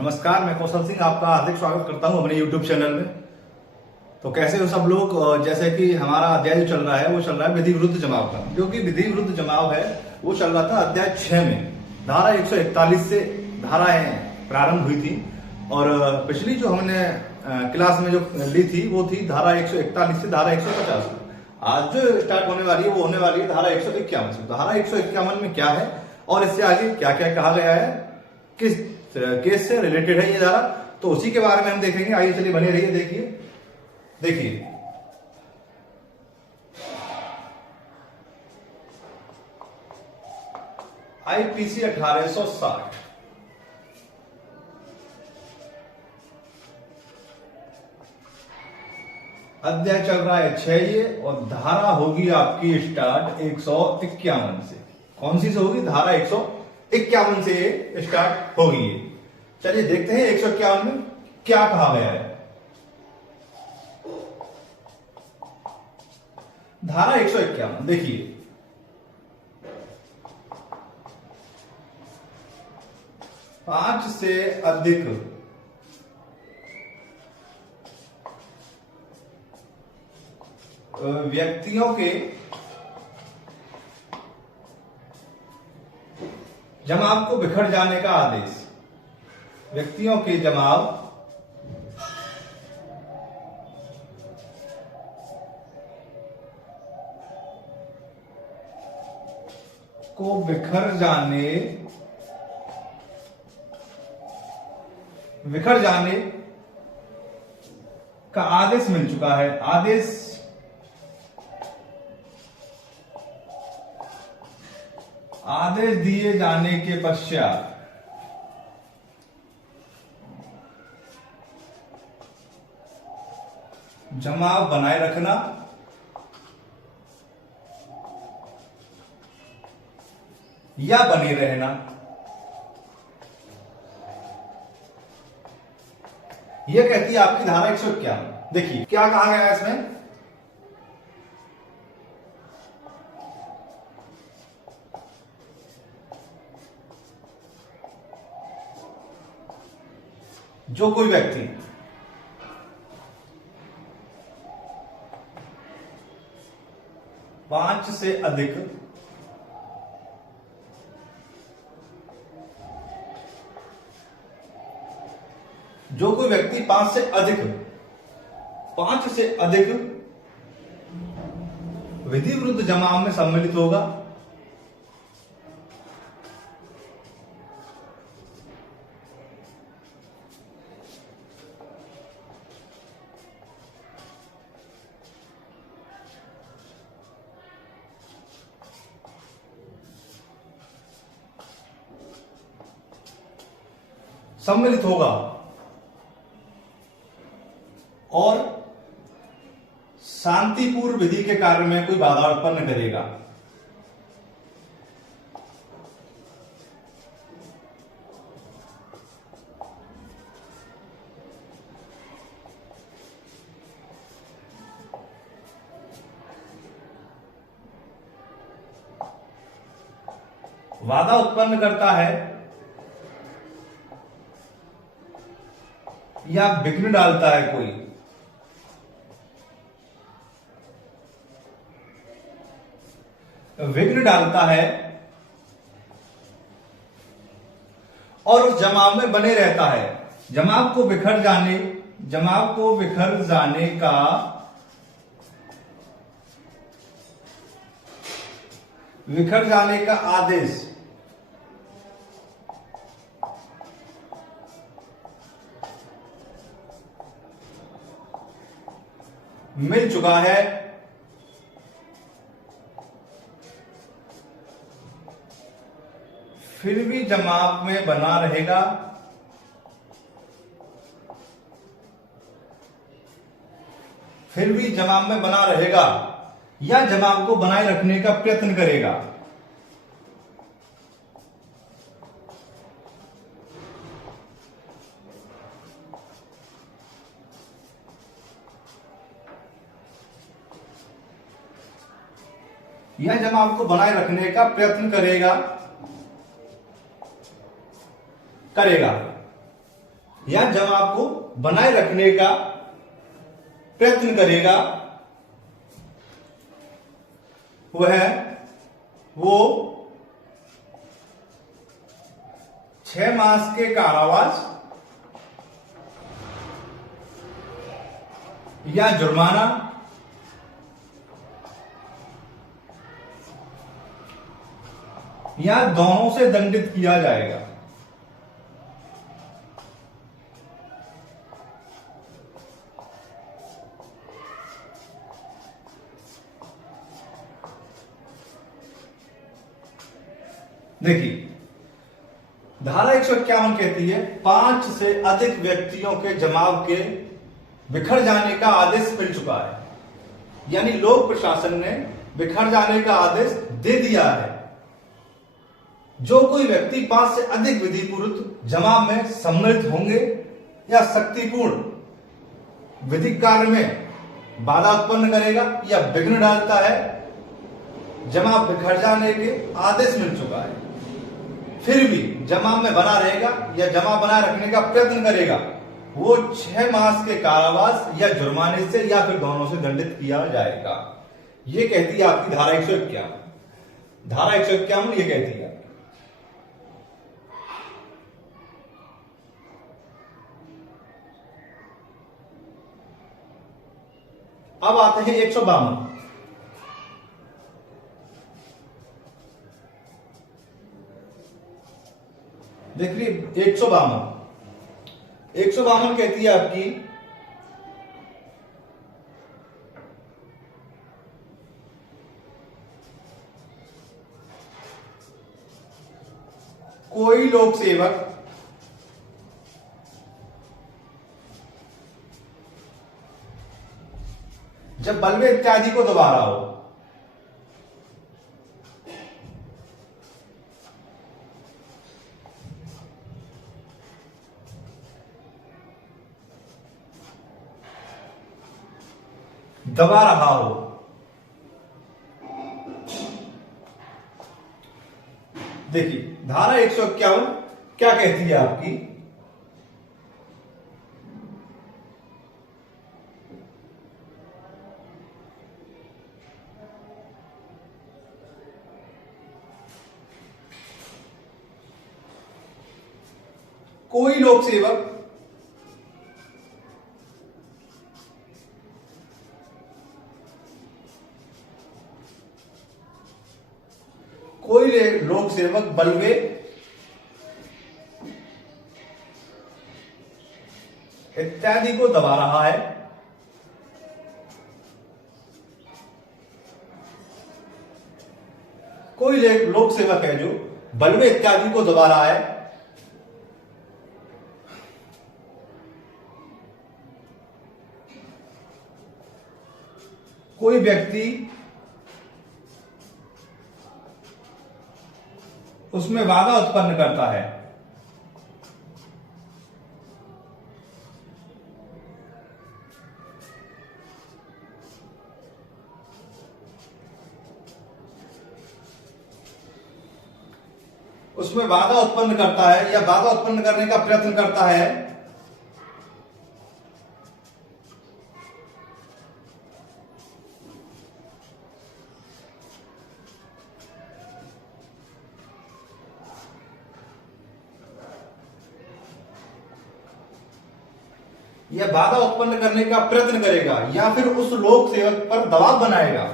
नमस्कार, मैं कौशल सिंह आपका हार्दिक स्वागत करता हूं अपने YouTube चैनल में। तो कैसे हो सब लोग। जैसे कि हमारा अध्याय जो चल रहा है वो चल रहा है विधि विरुद्ध जमाव का, जो कि विधि विरुद्ध जमाव है वो चल रहा था अध्याय 6 में। धारा 141 से धाराएं प्रारंभ हुई थी और पिछली जो हमने क्लास में जो ली थी वो थी धारा 141 से धारा 150। आज जो स्टार्ट होने वाली है वो होने वाली है धारा 151 से। धारा 151 में क्या है और इससे आगे क्या क्या कहा गया है, किस केस से रिलेटेड है ये धारा, तो उसी के बारे में हम देखेंगे। आइए चलिए बने रहिए। देखिए आईपीसी 1860 अध्याय चल रहा है 6 ये, और धारा होगी आपकी स्टार्ट 151 से। कौन सी से होगी? धारा 151 से स्टार्ट होगी। चलिए देखते हैं 151 में क्या कहा गया है। धारा 151 देखिए, पांच से अधिक व्यक्तियों के जमाव को बिखर जाने का आदेश। व्यक्तियों के जमाव को बिखर जाने का आदेश मिल चुका है। आदेश दिए जाने के पश्चात जमाव बनाए रखना या बने रहना, यह कहती है आपकी धारा 151। देखिए क्या कहा गया है इसमें। जो कोई व्यक्ति पांच से अधिक पांच से अधिक विधि विरुद्ध जमाव में सम्मिलित होगा और शांतिपूर्ण विधि के कार्य में कोई बाधा उत्पन्न करेगा। बाधा उत्पन्न करता है या विघ्न डालता है कोई, विघ्न डालता है और उस जमाव में बने रहता है। जमाव को बिखर जाने का आदेश मिल चुका है, फिर भी जमाव में बना रहेगा या जमाव को बनाए रखने का प्रयत्न करेगा। यह जमाव को बनाए रखने का प्रयत्न करेगा। या जमाव को बनाए रखने का प्रयत्न करेगा, वो 6 मास के कारावास या जुर्माना या दोनों से दंडित किया जाएगा। देखिए, धारा 151 कहती है 5 से अधिक व्यक्तियों के जमाव के बिखर जाने का आदेश मिल चुका है, यानी लोक प्रशासन ने बिखर जाने का आदेश दे दिया है। जो कोई व्यक्ति 5 से अधिक विधिपूर्वक जमाव में सम्मिलित होंगे या शक्तिपूर्ण विधिक कार्य में बाधा उत्पन्न करेगा या विघ्न डालता है, जमाव बिखर जाने के आदेश मिल चुका है, फिर भी जमाव में बना रहेगा या जमाव बनाए रखने का प्रयत्न करेगा, वो 6 मास के कारावास या जुर्माने से या फिर दोनों से दंडित किया जाएगा। ये कहती है आपकी धारा 151। धारा 151 ये कहती है। अब आते हैं 152। देखिए 152 कहती है आपकी कोई लोक सेवक जब बलवे इत्यादि को दबा रहा हो, दबा रहा हो, देखिए धारा 151 क्या कहती है आपकी, कोई लोक सेवक लोक सेवक बलवे इत्यादि को दबा रहा है, कोई लोक सेवक है जो बलवे इत्यादि को दबा रहा है, कोई व्यक्ति उसमें बाधा उत्पन्न करता है, उसमें बाधा उत्पन्न करता है या बाधा उत्पन्न करने का प्रयत्न करता है, या बाधा उत्पन्न करने का प्रयत्न करेगा या फिर उस लोक सेवक पर दबाव बनाएगा,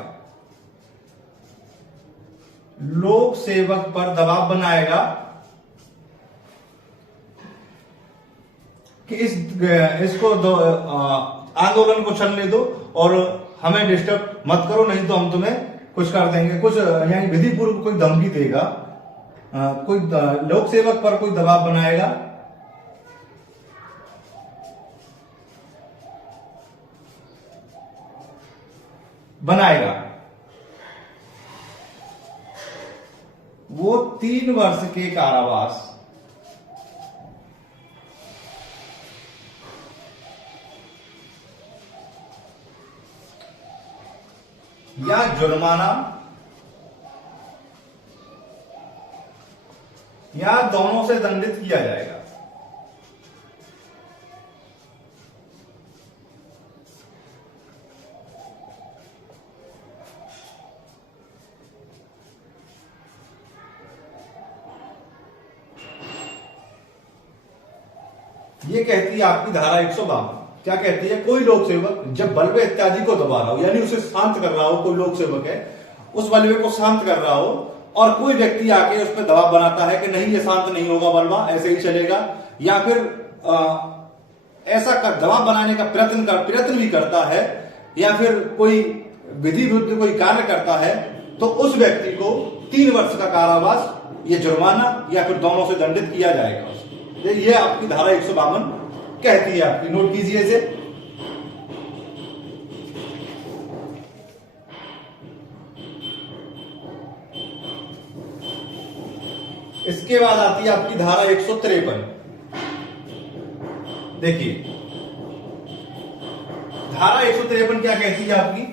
लोक सेवक पर दबाव बनाएगा कि इसको आंदोलन को चलने दो और हमें डिस्टर्ब मत करो, नहीं तो हम तुम्हें कुछ कर देंगे, कुछ यानी विधि पूर्व कोई धमकी देगा, कोई लोक सेवक पर कोई दबाव बनाएगा, वो 3 वर्ष के कारावास या जुर्माना या दोनों से दंडित किया जाएगा। ये कहती है आपकी धारा 152। क्या कहती है? कोई लोक सेवक जब बल्बे इत्यादि को दबा रहा हो, यानी उसे शांत कर रहा हो, कोई लोक सेवक है उस बल्बे को शांत कर रहा हो और कोई व्यक्ति आके उस पर दबाव बनाता है कि नहीं ये शांत नहीं होगा बल्बा, ऐसे ही चलेगा, या फिर ऐसा दबाव बनाने का प्रयत्न भी करता है, या फिर कोई विधि विरुद्ध कोई कार्य करता है, तो उस व्यक्ति को 3 वर्ष का कारावास या जुर्माना या फिर दोनों से दंडित किया जाएगा। ये आपकी धारा 152 कहती है आपकी। नोट कीजिए इसे। इसके बाद आती है आपकी धारा 153। देखिए धारा 153 क्या कहती है आपकी?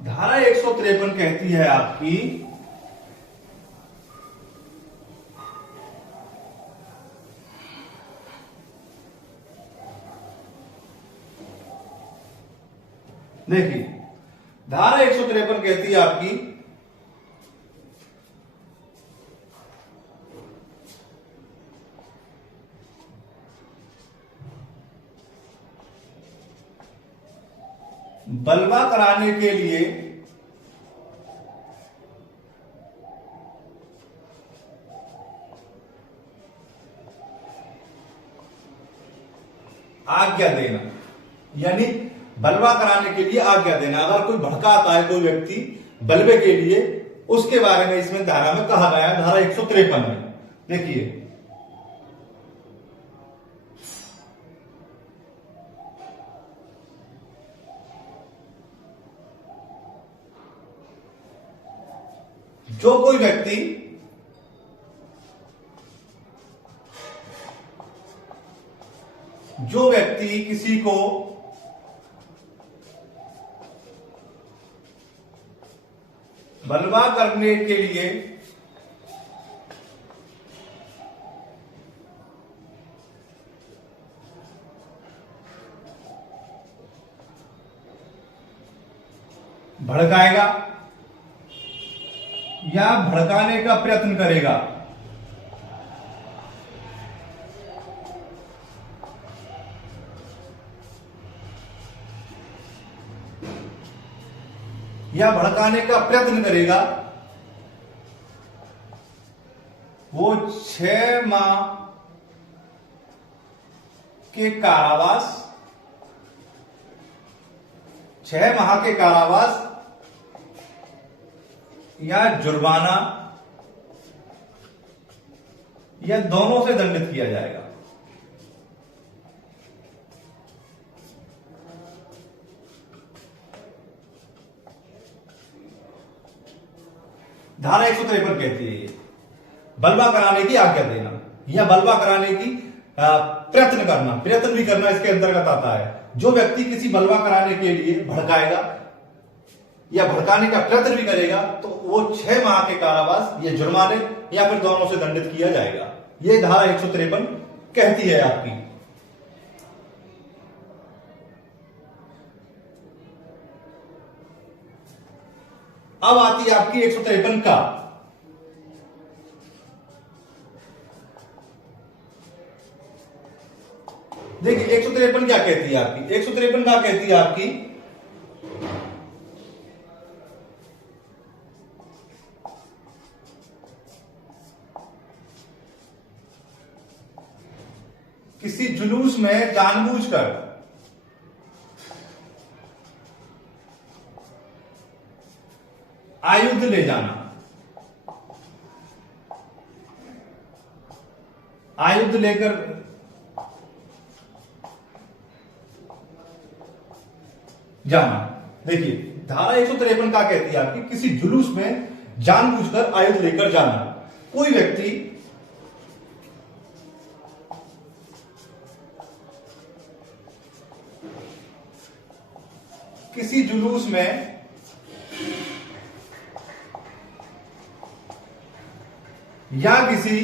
धारा 153 कहती है आपकी देखिए धारा 153 कहती है आपकी बलवा कराने के लिए आज्ञा देना, यानी बलवा कराने के लिए आज्ञा देना। अगर कोई भड़काता है कोई व्यक्ति बलवे के लिए, उसके बारे में इसमें धारा में कहा गया है, धारा 153 में। देखिए जो कोई व्यक्ति किसी को बलवा करने के लिए भड़काएगा या भड़काने का प्रयत्न करेगा, या भड़काने का प्रयत्न करेगा, वो 6 माह के कारावास 6 माह के कारावास या जुर्माना या दोनों से दंडित किया जाएगा। धारा 153 कहती है ये बलवा कराने की आज्ञा देना या बलवा कराने की प्रयत्न करना, प्रयत्न भी करना इसके अंतर्गत आता है। जो व्यक्ति किसी बलवा कराने के लिए भड़काएगा या भड़काने का प्रयत्न भी करेगा तो वो 6 माह के कारावास या जुर्माने या फिर दोनों से दंडित किया जाएगा। ये धारा 153 कहती है आपकी। अब आती है आपकी 153 का देखिए 153 क्या कहती है आपकी? 153 क्या कहती है आपकी? किसी जुलूस में जानबूझकर आयुध ले जाना, आयुध लेकर जाना। देखिए धारा 153 क्या कहती है आपकी, किसी जुलूस में जानबूझकर आयुध लेकर जाना। कोई व्यक्ति किसी जुलूस में या किसी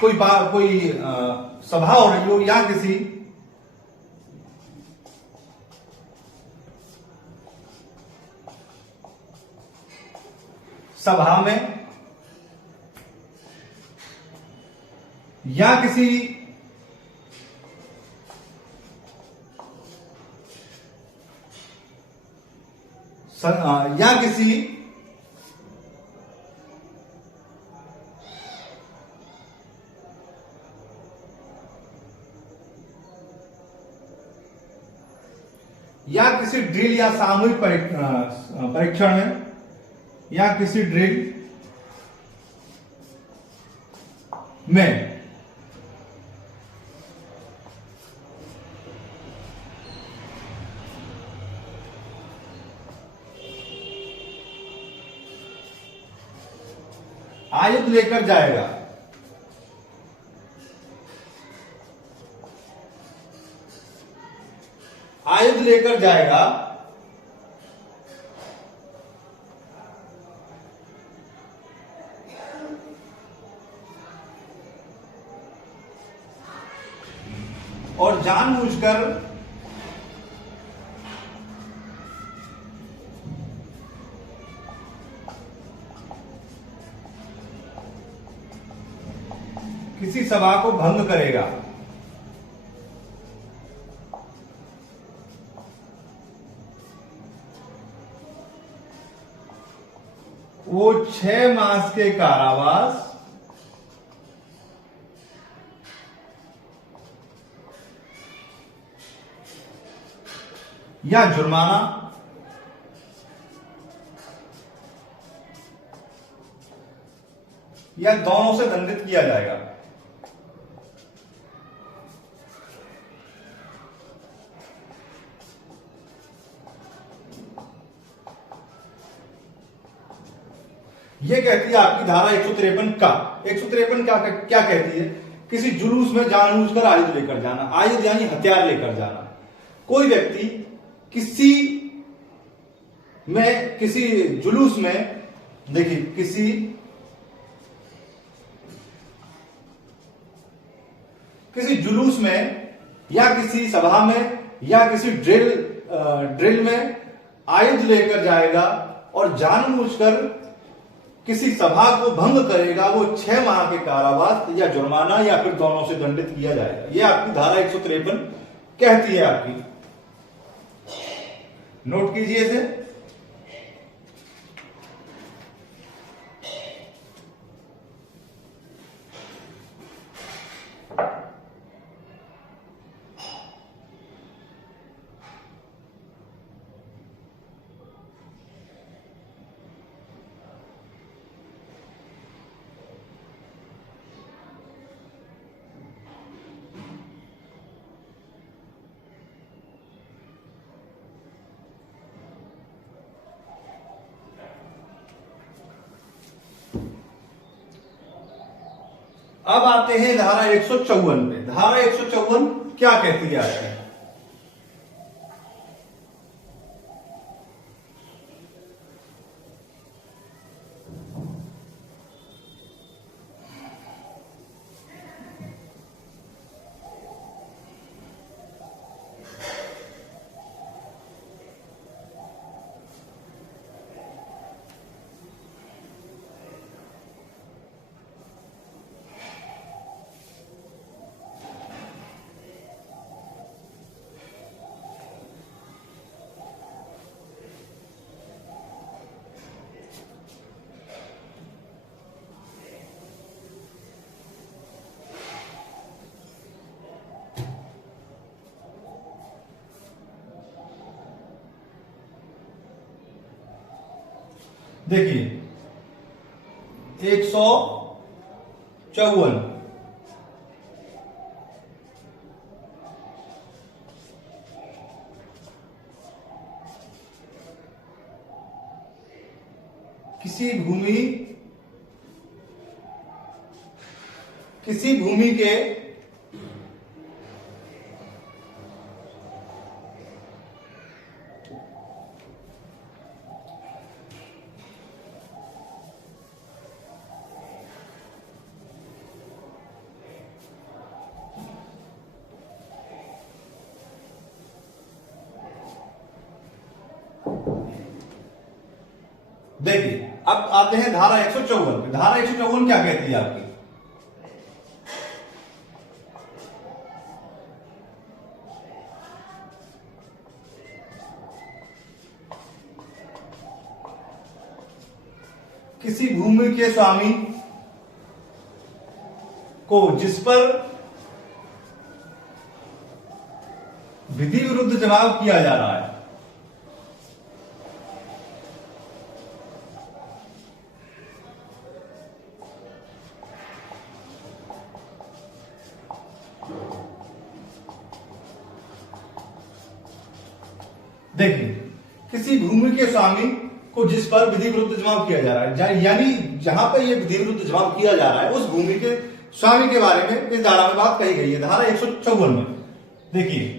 कोई सभा हो रही हो या किसी सभा में या किसी या किसी ड्रिल या सामूहिक परीक्षण में या किसी ड्रिल में आयुध लेकर जाएगा, आयुध लेकर जाएगा और जानबूझकर किसी सभा को भंग करेगा। वो 6 मास के कारावास या जुर्माना या दोनों से दंडित किया जाएगा। यह कहती है आपकी धारा 153 का 153 क्या कहती है, किसी जुलूस में जानबूझकर आयुध लेकर जाना। आयुध यानी हथियार लेकर जाना। कोई व्यक्ति किसी जुलूस में, देखिए किसी जुलूस में या किसी सभा में या किसी ड्रिल में आयुध लेकर जाएगा और जानबूझकर किसी सभा को भंग करेगा, वो 6 माह के कारावास या जुर्माना या फिर दोनों से दंडित किया जाएगा। ये आपकी धारा 153 कहती है आपकी। नोट कीजिए इसे। अब आते हैं धारा 154 पे। धारा 154 क्या कहती है आपकी, देखिए 154 154 किसी भूमि किसी भूमि के देखिए, अब आते हैं धारा 154। धारा 154 क्या कहती है आपकी? किसी भूमि के स्वामी को जिस पर विधि विरुद्ध जमाव किया जा रहा है, देखिए, किसी भूमि के स्वामी को जिस पर विधि विरुद्ध जमाव किया जा रहा है, यानी जहां पर यह विधि विरुद्ध जमाव किया जा रहा है उस भूमि के स्वामी के बारे में इस धारा में बात कही गई है, धारा 154 में। देखिए,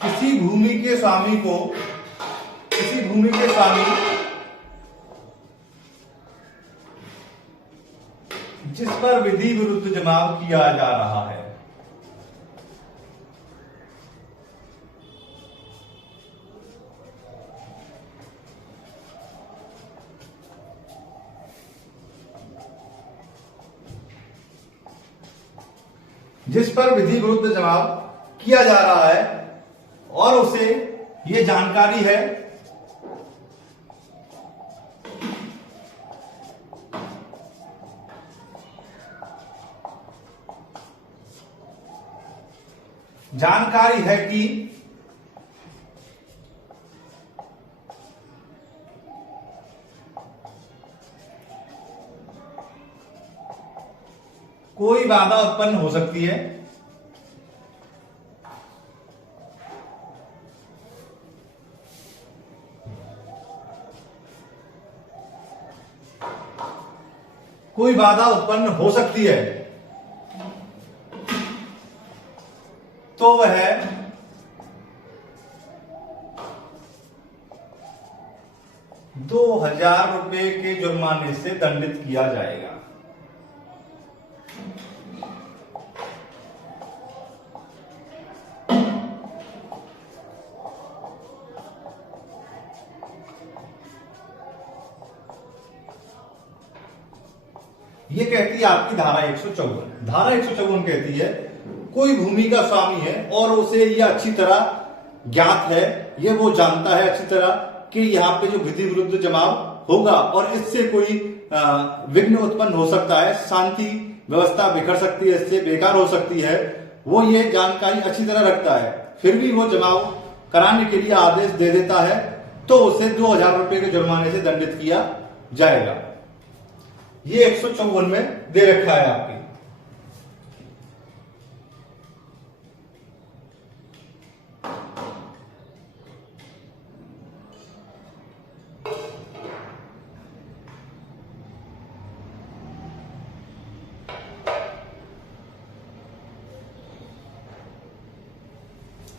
किसी भूमि के स्वामी को किसी भूमि के स्वामी जिस पर विधि विरुद्ध जमाव किया जा रहा है, जिस पर विधि विरुद्ध जमाव किया जा रहा है और उसे ये जानकारी है कि कोई बाधा उत्पन्न हो सकती है, कोई बाधा उत्पन्न हो सकती है, तो वह 2000 रुपए के जुर्माने से दंडित किया जाएगा। ये कहती है आपकी धारा 154। धारा 154 कहती है कोई भूमि का स्वामी है और उसे यह अच्छी तरह ज्ञात है, ये वो जानता है अच्छी तरह कि यहाँ पे जो विधि विरुद्ध जमाव होगा और इससे कोई विघ्न उत्पन्न हो सकता है, शांति व्यवस्था बिखर सकती है, इससे बेकार हो सकती है, वो ये जानकारी अच्छी तरह रखता है, फिर भी वो जमाव कराने के लिए आदेश दे देता है, तो उसे 2000 रुपए के जुर्माने से दंडित किया जाएगा। ये 154 में दे रखा है आपकी।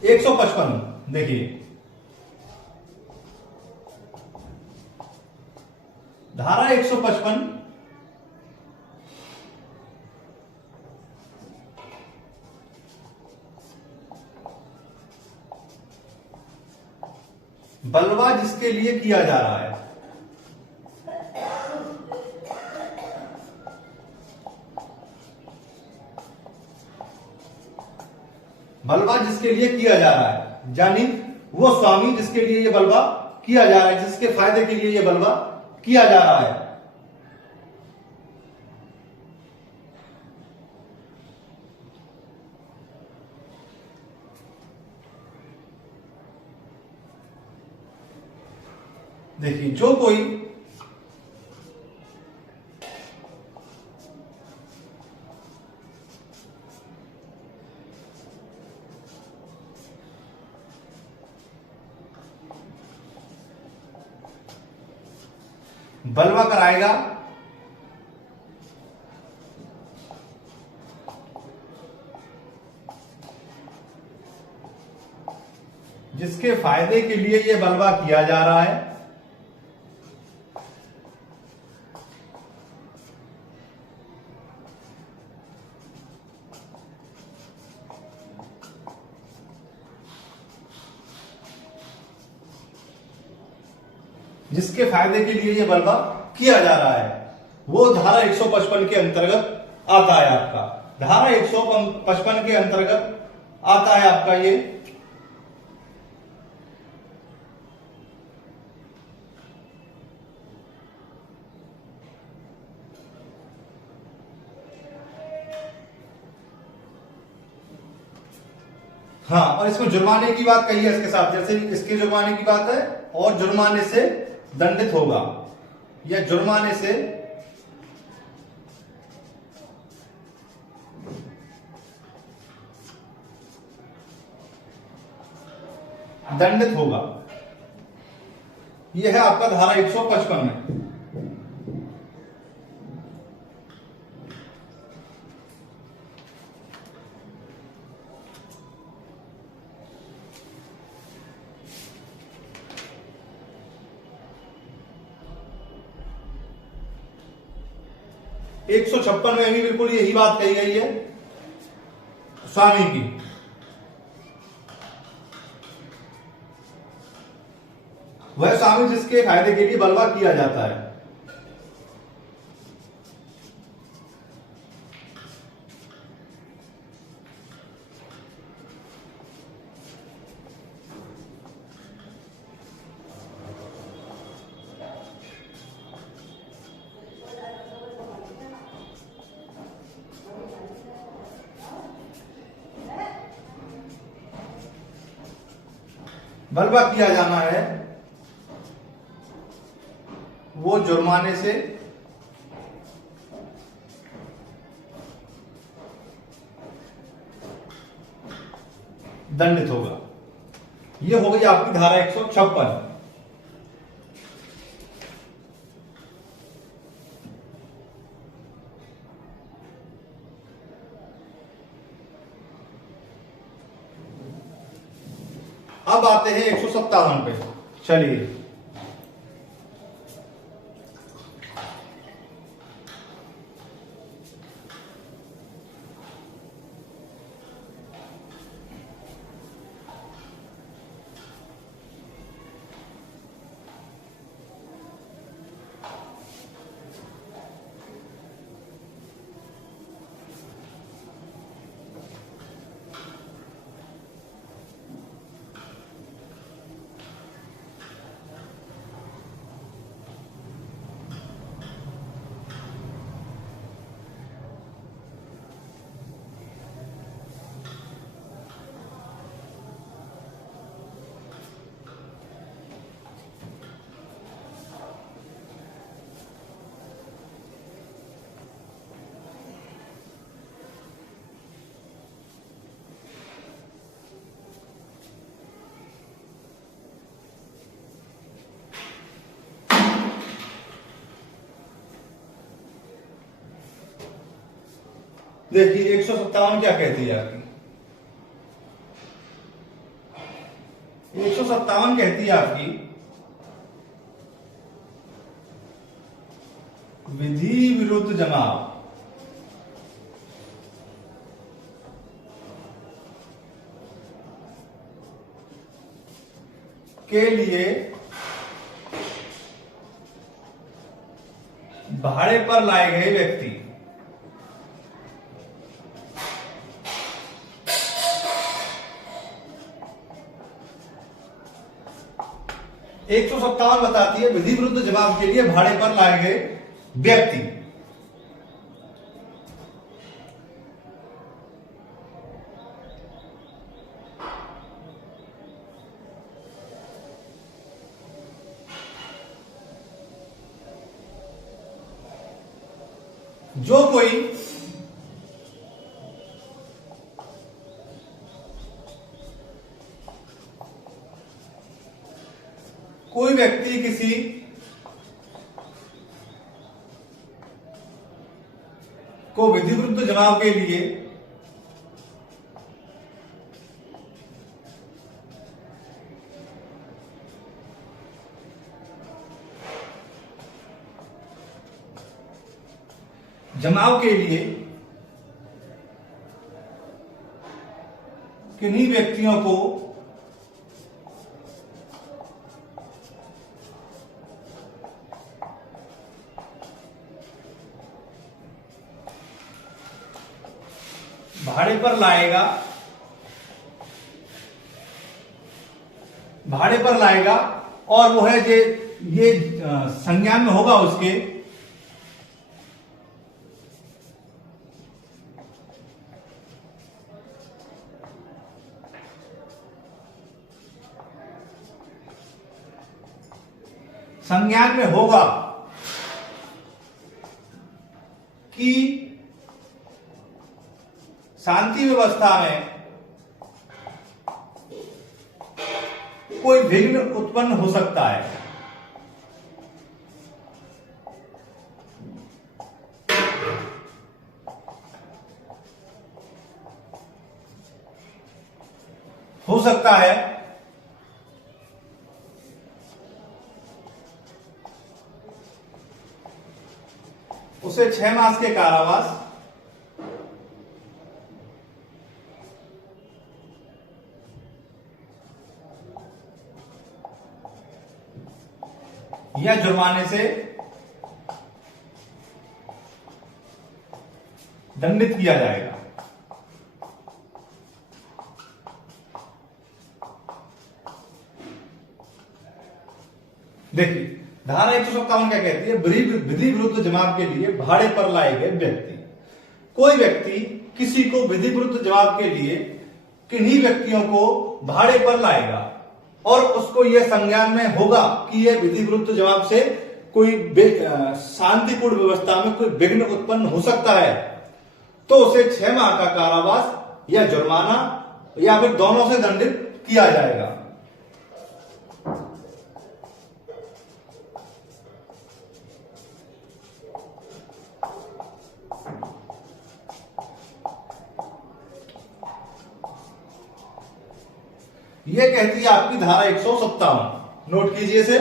एक 155 देखिए, धारा 155 बलवा जिसके लिए किया जा रहा है, बलवा जिसके लिए किया जा रहा है, यानी वो स्वामी जिसके लिए ये बलवा किया जा रहा है, जिसके फायदे के लिए ये बलवा किया जा रहा है, देखिए, जो कोई बलवा कराएगा, जिसके फायदे के लिए यह बलवा किया जा रहा है, जिसके फायदे के लिए यह बलवा किया जा रहा है, वो धारा 155 के अंतर्गत आता है आपका। धारा 155 के अंतर्गत आता है आपका ये हाँ। और इसमें जुर्माने की बात कही है इसके साथ, जैसे इसके जुर्माने की बात है, और जुर्माने से दंडित होगा या जुर्माने से दंडित होगा। यह है आपका धारा 155 में। एक 156 में भी बिल्कुल यही बात कही गई है स्वामी की। वह स्वामी जिसके फायदे के लिए बलवा किया जाता है। बलवा किया जाना है वो जुर्माने से दंडित होगा। यह हो गई आपकी धारा 156। अब आते हैं 157 पे। चलिए, देखिए 157 क्या कहती है आपकी। 157 कहती है आपकी, विधि विरुद्ध जमाव के लिए भाड़े पर लाए गए व्यक्ति 157 बताती है विधि विरुद्ध जवाब के लिए भाड़े पर लाए गए व्यक्ति जो कोई व्यक्ति किसी को विधि विरुद्ध जमाव के लिए किन्हीं व्यक्तियों को भाड़े पर लाएगा और वो है ये संज्ञान में होगा उसके संज्ञान में होगा कि शांति व्यवस्था में कोई विघ्न उत्पन्न हो सकता है। उसे 6 मास के कारावास या जुर्माने से दंडित किया जाएगा। देखिए धारा 157 क्या कहती है, विधि विरुद्ध जमाव के लिए भाड़े पर लाए गए व्यक्ति, कोई व्यक्ति किसी को विधि विरुद्ध जवाब के लिए किन्हीं व्यक्तियों को भाड़े पर लाएगा और उसको यह संज्ञान में होगा कि यह विधि विरुद्ध जवाब से कोई शांतिपूर्ण व्यवस्था में कोई विघ्न उत्पन्न हो सकता है, तो उसे 6 माह का कारावास या जुर्माना या फिर दोनों से दंडित किया जाएगा। यह कहती है आपकी धारा 157, नोट कीजिए इसे।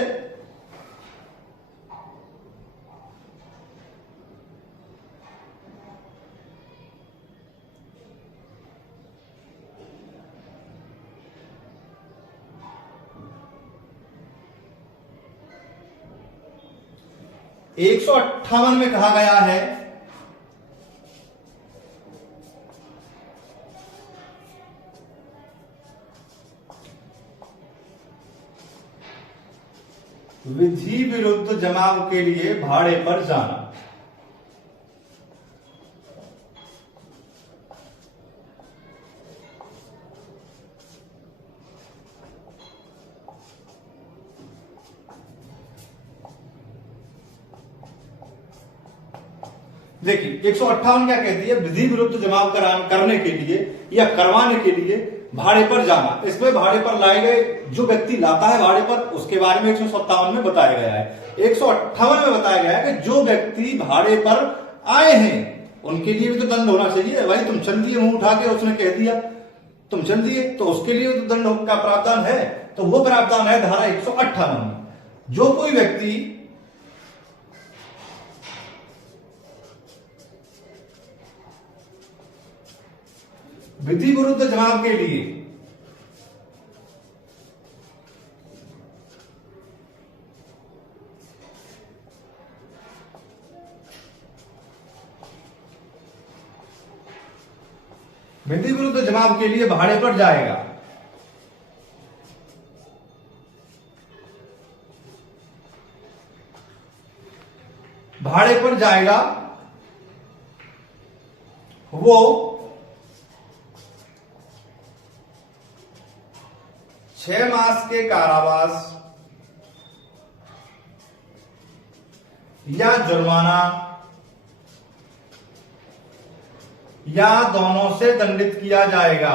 एक 158 में कहा गया है विधि विरुद्ध जमाव के लिए भाड़े पर जाना। देखिए 158 क्या कहती है, विधि विरुद्ध जमाव करने के लिए या करवाने के लिए भाड़े पर जाना। इसमें भाड़े पर लाए गए जो व्यक्ति लाता है भाड़े पर, उसके बारे में 157 में बताया गया है। 158 में बताया गया है कि जो व्यक्ति भाड़े पर आए हैं उनके लिए भी तो दंड होना चाहिए। भाई तुम चल दिए, मुंह उठा के उसने कह दिया तुम चल दिए, तो उसके लिए तो दंड का प्रावधान है। तो वो प्रावधान है धारा 158 में। जो कोई व्यक्ति विधि विरुद्ध जमाव के लिए भाड़े पर जाएगा, भाड़े पर जाएगा वो 6 मास के कारावास या जुर्माना या दोनों से दंडित किया जाएगा।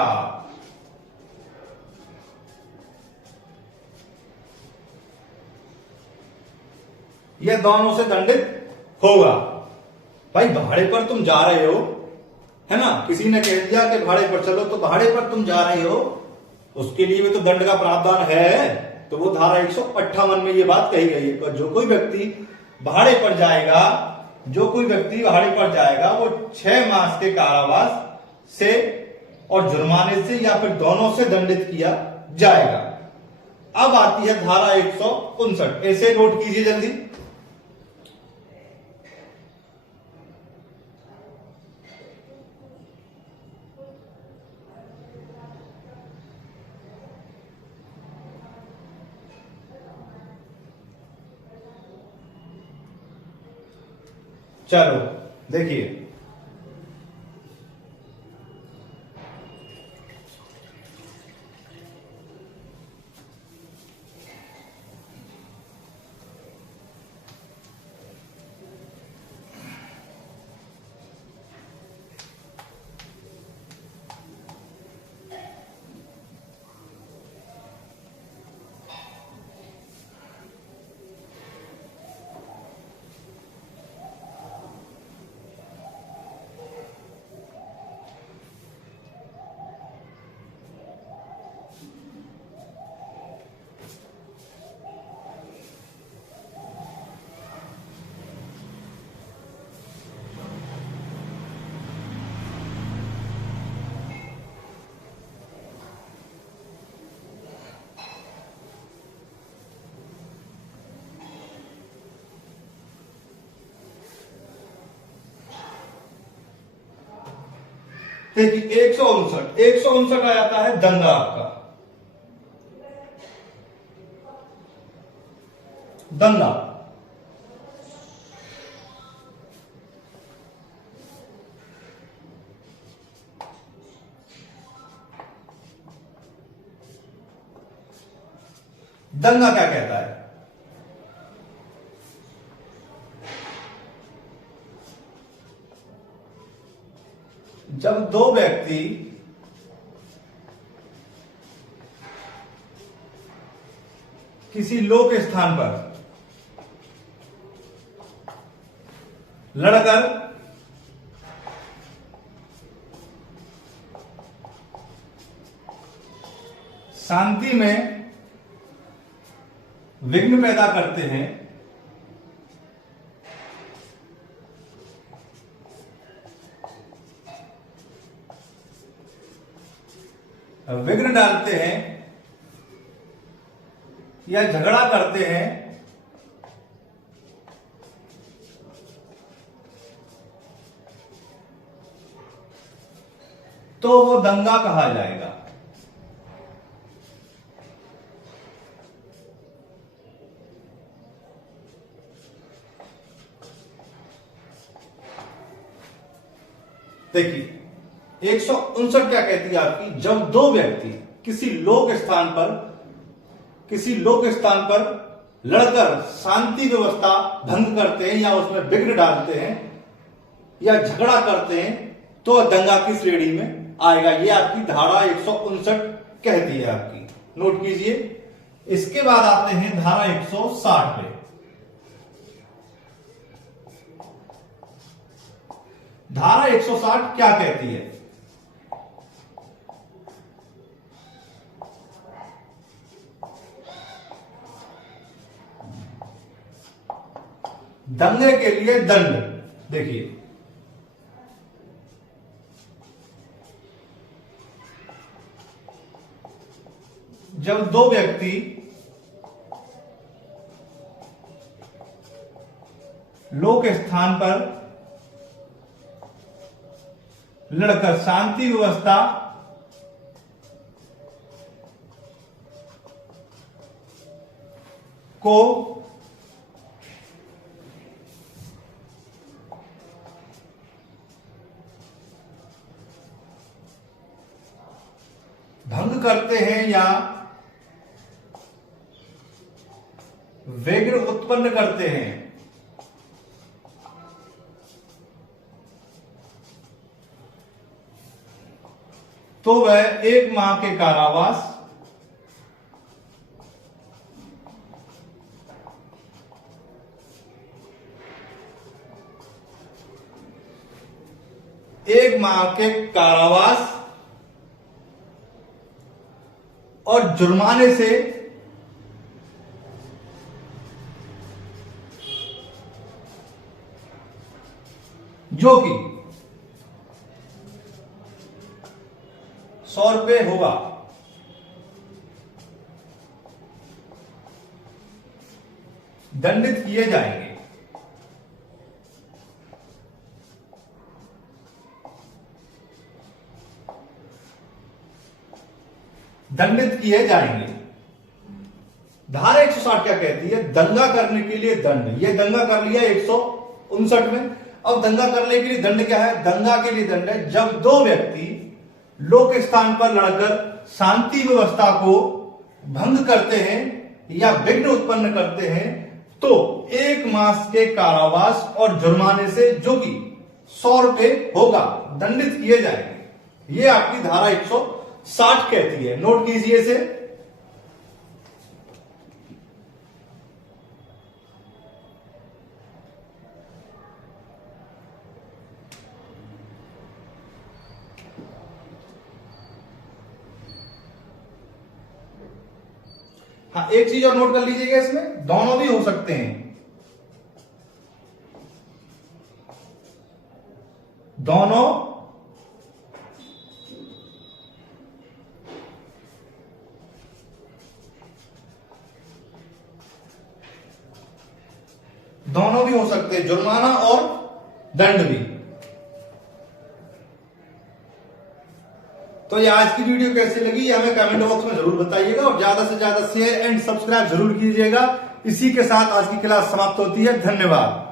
यह दोनों से दंडित होगा। भाई भाड़े पर तुम जा रहे हो, है ना, किसी ने कह दिया कि भाड़े पर चलो, तो भाड़े पर तुम जा रहे हो, उसके लिए भी तो दंड का प्रावधान है। तो वो धारा 158 में ये बात कही गई है कि जो कोई व्यक्ति भाड़े पर जाएगा, वो 6 मास के कारावास से और जुर्माने से या फिर दोनों से दंडित किया जाएगा। अब आती है धारा 159, ऐसे नोट कीजिए जल्दी। चलो देखिए, देखिए 159 आ जाता है दंगा आपका। दंगा दंगा क्या कहता है? जब दो व्यक्ति किसी लोक स्थान पर लड़कर शांति में विघ्न पैदा करते हैं, विघ्न डालते हैं या झगड़ा करते हैं, तो वो दंगा कहा जाएगा। देखिए 159 क्या कहती है आपकी, जब दो व्यक्ति किसी लोक स्थान पर लड़कर शांति व्यवस्था भंग करते हैं या उसमें विघ्न डालते हैं या झगड़ा करते हैं, तो दंगा की श्रेणी में आएगा। ये आपकी धारा 159 कहती है आपकी, नोट कीजिए। इसके बाद आते हैं धारा 160 पे। धारा 160 क्या कहती है? दंगे के लिए दंड। देखिए जब दो व्यक्ति लोक स्थान पर लड़कर शांति व्यवस्था को भंग करते हैं या विघ्न उत्पन्न करते हैं, तो वह 1 माह के कारावास और जुर्माने से जो कि 100 रुपये होगा, दंडित किए जाएंगे। दंडित किए जाएंगे। धारा 160 क्या कहती है? दंगा करने के लिए दंड। ये दंगा कर लिया 159 में। अब दंगा करने के लिए दंड क्या है? दंगा के लिए दंड है जब 2 व्यक्ति लोक स्थान पर लड़कर शांति व्यवस्था को भंग करते हैं या विघ्न उत्पन्न करते हैं, तो 1 मास के कारावास और जुर्माने से जो कि 100 रुपये होगा, दंडित किए जाएंगे। ये आपकी धारा 160 कहती है। नोट कीजिए इसे। हाँ, एक चीज और नोट कर लीजिएगा, इसमें दोनों भी हो सकते हैं। दोनों भी हो सकते हैं, जुर्माना और दंड भी। तो ये आज की वीडियो कैसी लगी ये हमें कमेंट बॉक्स में जरूर बताइएगा और ज्यादा से ज्यादा शेयर एंड सब्सक्राइब जरूर कीजिएगा। इसी के साथ आज की क्लास समाप्त होती है। धन्यवाद।